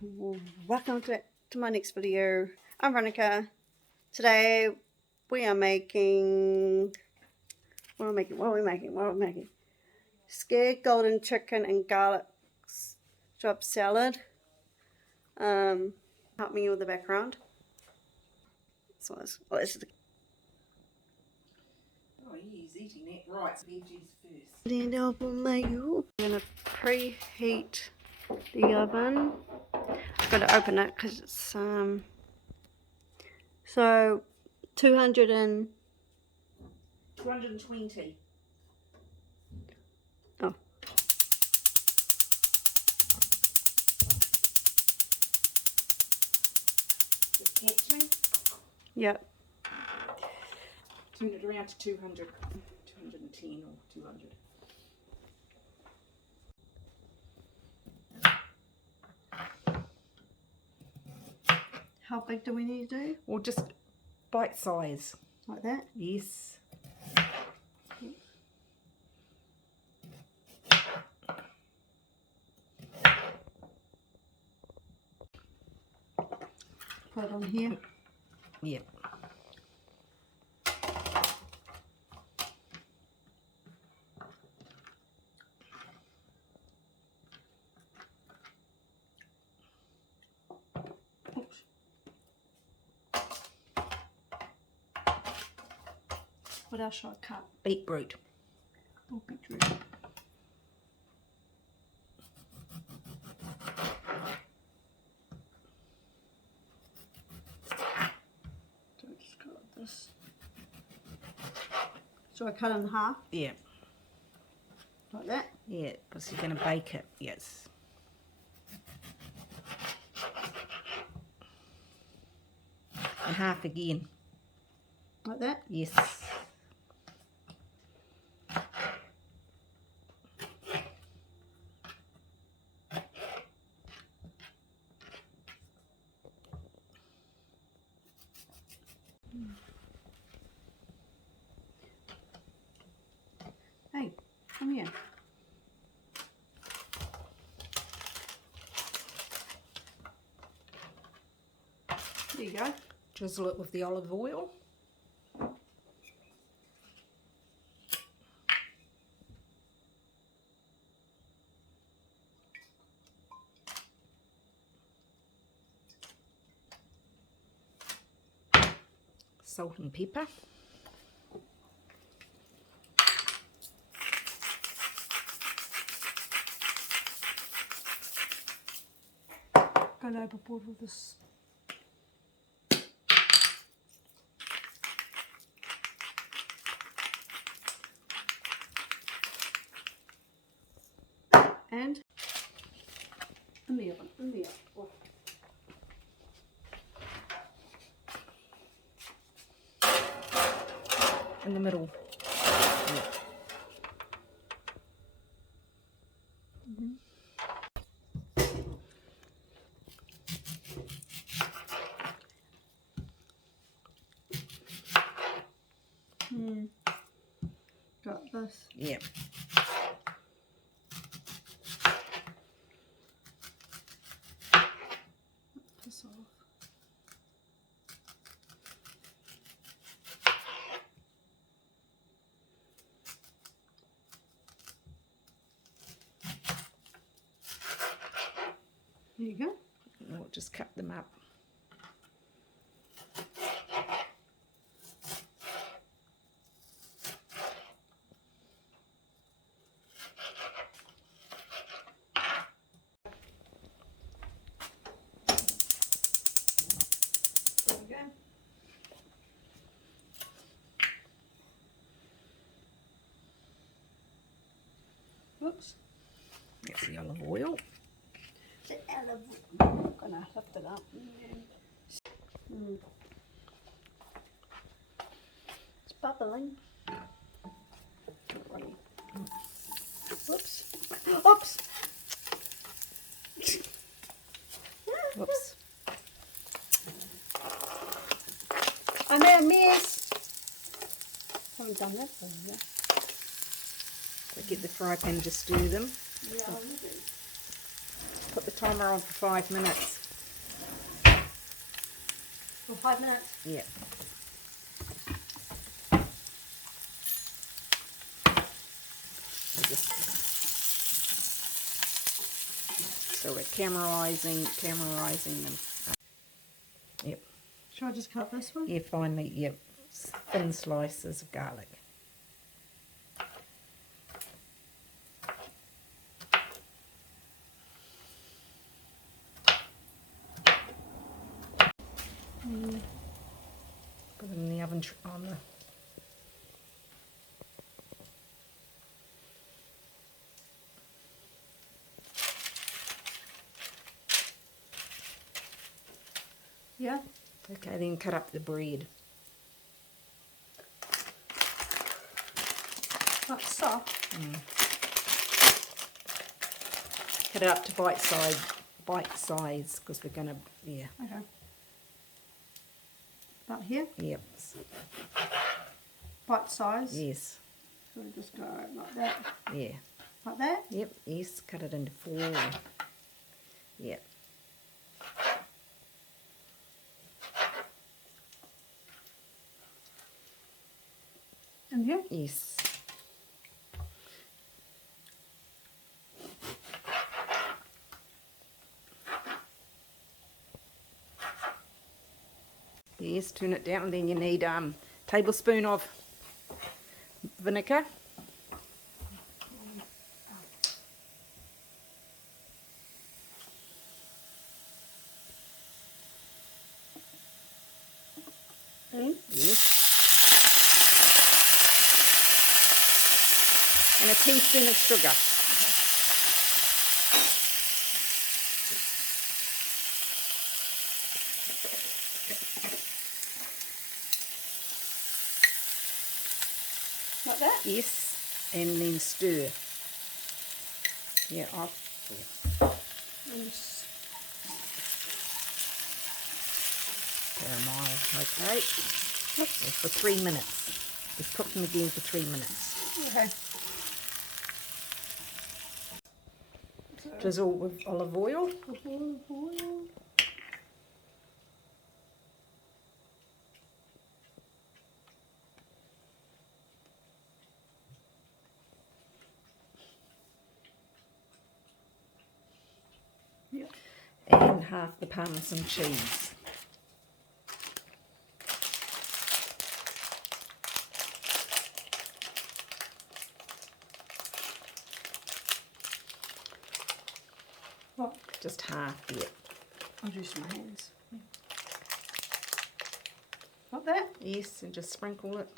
welcome to my next video. I'm Veronica. Today we are making, what are we making? Seared golden chicken and garlic strip salad. Help me with the background. So he's eating it right. Veggies first. Then I'm gonna preheat the oven. I've got to open it because it's so 220. Oh. Just capturing. Yep. Turn it around to 200, 210 or 200. How big do we need to do? Or just bite size. Like that? Yes. Put it on here. Yep. Oops. What else should I cut? Beetroot. Oh, beetroot. So I just cut like this. So I cut it in half? Yeah. Like that? Yeah, because you're going to bake it. Yes. And half again. Like that? Yes. Hey, come here. There you go. Drizzle it with the olive oil. Salt and pepper. Gone overboard with this. And in the oven, Oh. In the middle. Yeah. Got this. Yeah. Piss off. There you go. And we'll just cut them up. There you go. Whoops. That's the olive oil. The olive oil. I'm gonna lift it up. It's bubbling. Whoops. Oops. Whoops. I made a mess. Haven't done that for you. So get the fry pan to stir them. Yeah, I'll do. put the timer on for 5 minutes. For 5 minutes? Yeah. So we're caramelising them. Yep. Should I just cut this one? Yeah, finely, yep. Thin slices of garlic. Put it in the oven on the... Yeah. Okay, then cut up the bread. That's soft. Cut it up to bite size, because we're going to, yeah. Okay. About here? Yep. Bite size? Yes. So we just go like that. Yeah. Like that? Yep, yes, cut it into 4. Yep. And here? Yes. Yes, turn it down, and then you need tablespoon of vinegar. Yes. And a teaspoon of sugar. Like that? Yes, and then stir. Yeah, And just caramel, okay. For 3 minutes. Just cook them again for 3 minutes. okay. Drizzle with olive oil. Yep. And half the parmesan cheese. What? Just half, yeah. I'll do some hands. Like that? Yes, and just sprinkle it.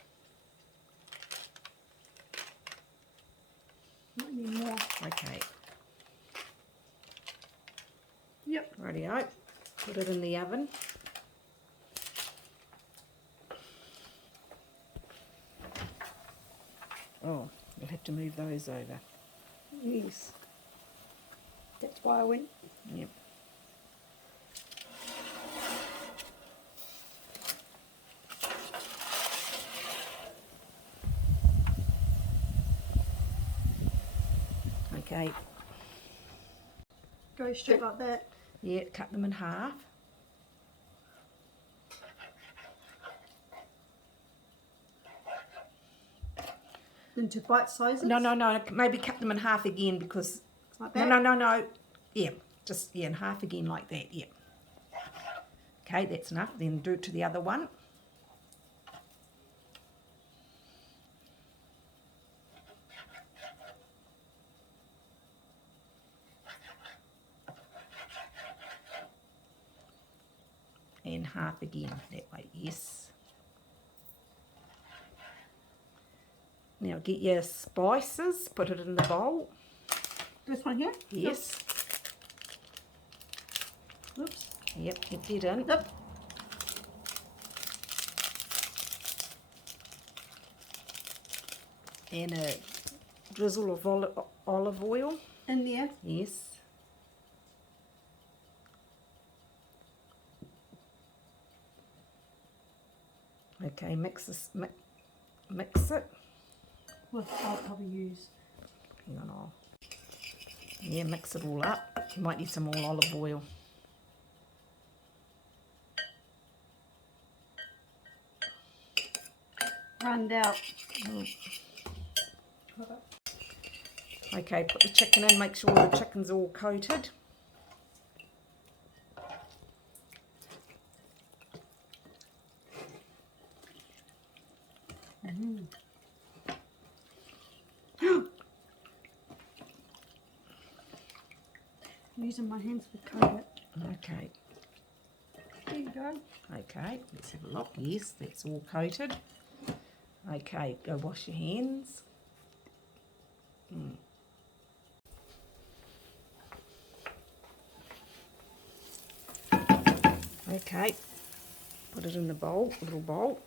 Might need more. Okay, Yep. rightio. Put it in the oven. Oh, you'll have to move those over. Yes. That's why I went. Yep. Okay, Go straight like that. yeah, cut them in half. Into bite sizes? No, maybe cut them in half again because... Like that? No. Yeah, just, yeah, in half again like that, yeah. Okay, that's enough. Then do it to the other one. And half again, that way, yes. Now get your spices, put it in the bowl. This one here? Yes. Oops. Yep, get that in. Yep. And a drizzle of olive oil. In there. Yes. Okay, mix it. Well, I'll probably use. Hang on, Yeah, mix it all up. You might need some more olive oil. Runned out. Okay, put the chicken in, make sure the chicken's all coated. I'm using my hands to coat it. Okay, There you go. okay, let's have a look. Yes, that's all coated. Okay, go wash your hands. Okay, put it in the bowl, little bowl.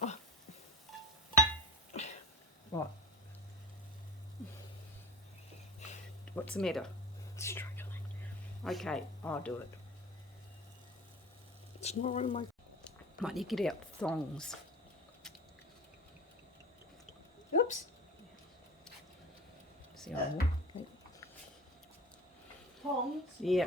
Oh. What? What's the matter? Struggling. Okay, I'll do it. It's not in my... Might you get out the thongs? Oops. See how I walk? Okay. Tongs. Yeah.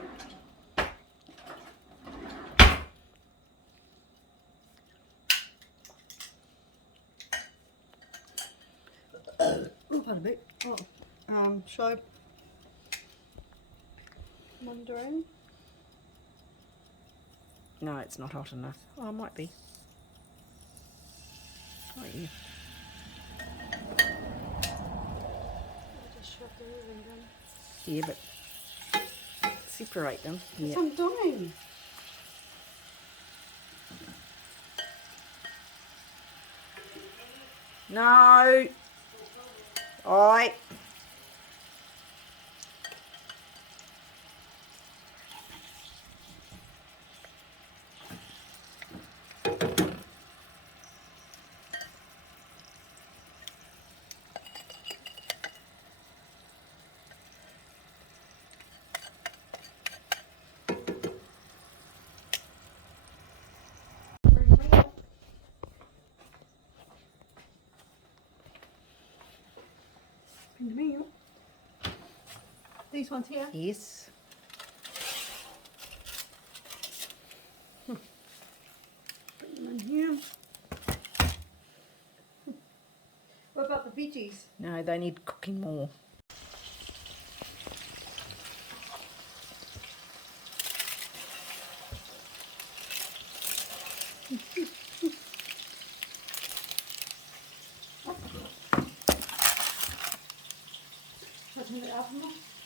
Oh, pardon me. Oh, so... Wondering. No, it's not hot enough. Oh, it might be. Oh, yeah. Just shove everything down. Yeah, but separate them. Yeah. Yes, I'm doing. No. Alright. Bring them in. These ones here. Yes. Put them in here. What about the veggies? No, they need cooking more.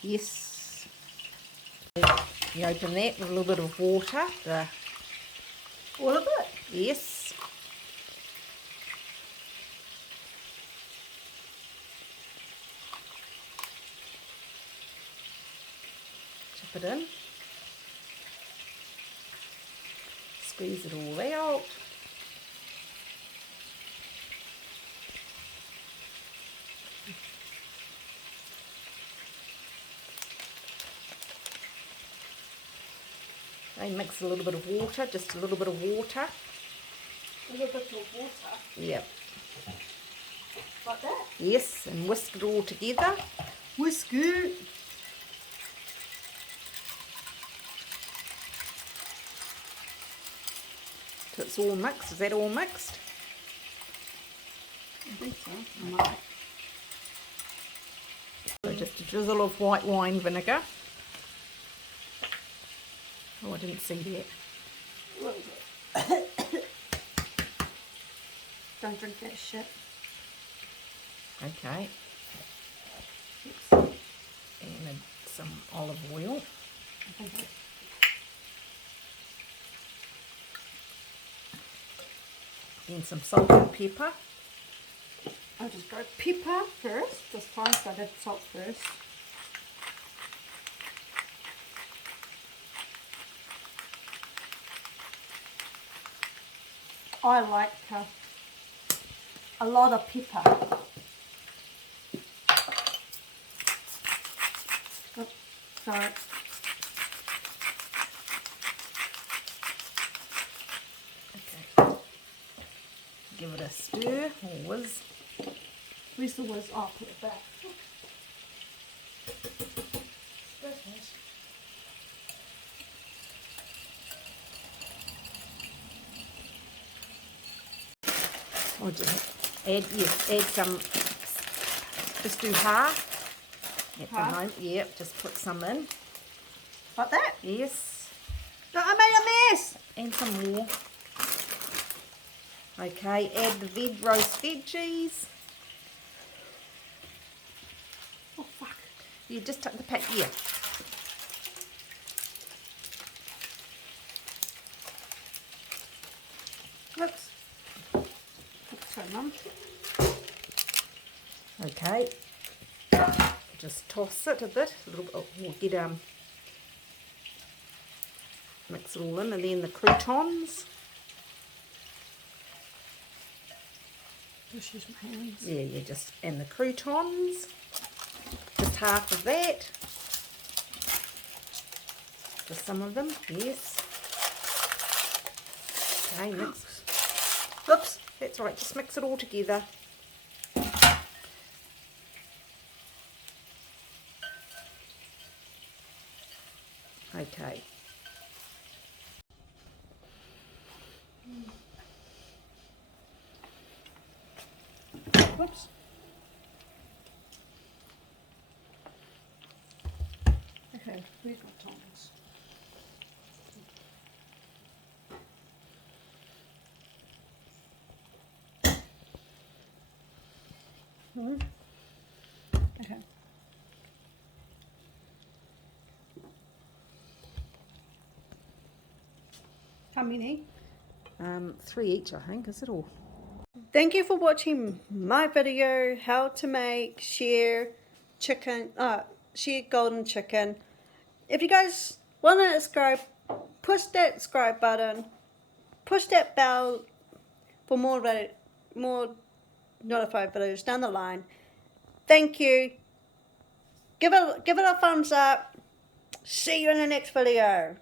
Yes. You open that with a little bit of water. All of it? Yes. Chip it in. Squeeze it all out. I mix a little bit of water, just a little bit of water. A little bit of water. Yep. Like that? Yes, and whisk it all together. Whisk it. So it's all mixed. Is that all mixed? I think so. I might. So just a drizzle of white wine vinegar. Oh, I didn't see that. A little bit. Don't drink that shit. Okay. Oops. And some olive oil. And some salt and pepper. I'll just go pepper first. This time, so I did salt first. I like a lot of pepper. Oops, sorry. Okay. Give it a stir or whiz. Where's the whiz? Oh, put it back. Or just add some, just do half at the Half? moment. Yep, just put some in. Like that? Yes, No, I made a mess. and some more. Okay, add the roast veggies. Oh, fuck. You just tuck the pack here. Whoops. Sorry, Mum. Okay, just toss it a bit. We'll get mix it all in, and then the croutons. Just use my hands. Yeah, and the croutons. Just half of that. Just some of them, yes. Okay, mix. Oops, that's right, just mix it all together. Okay. Whoops. Okay, where's my tongs? Okay. How many? 3 each, I think, is it all? Thank you for watching my video, how to make sheer golden chicken. If you guys want to subscribe, push that subscribe button, push that bell for more notified videos down the line. Thank you. Give it a thumbs up. See you in the next video.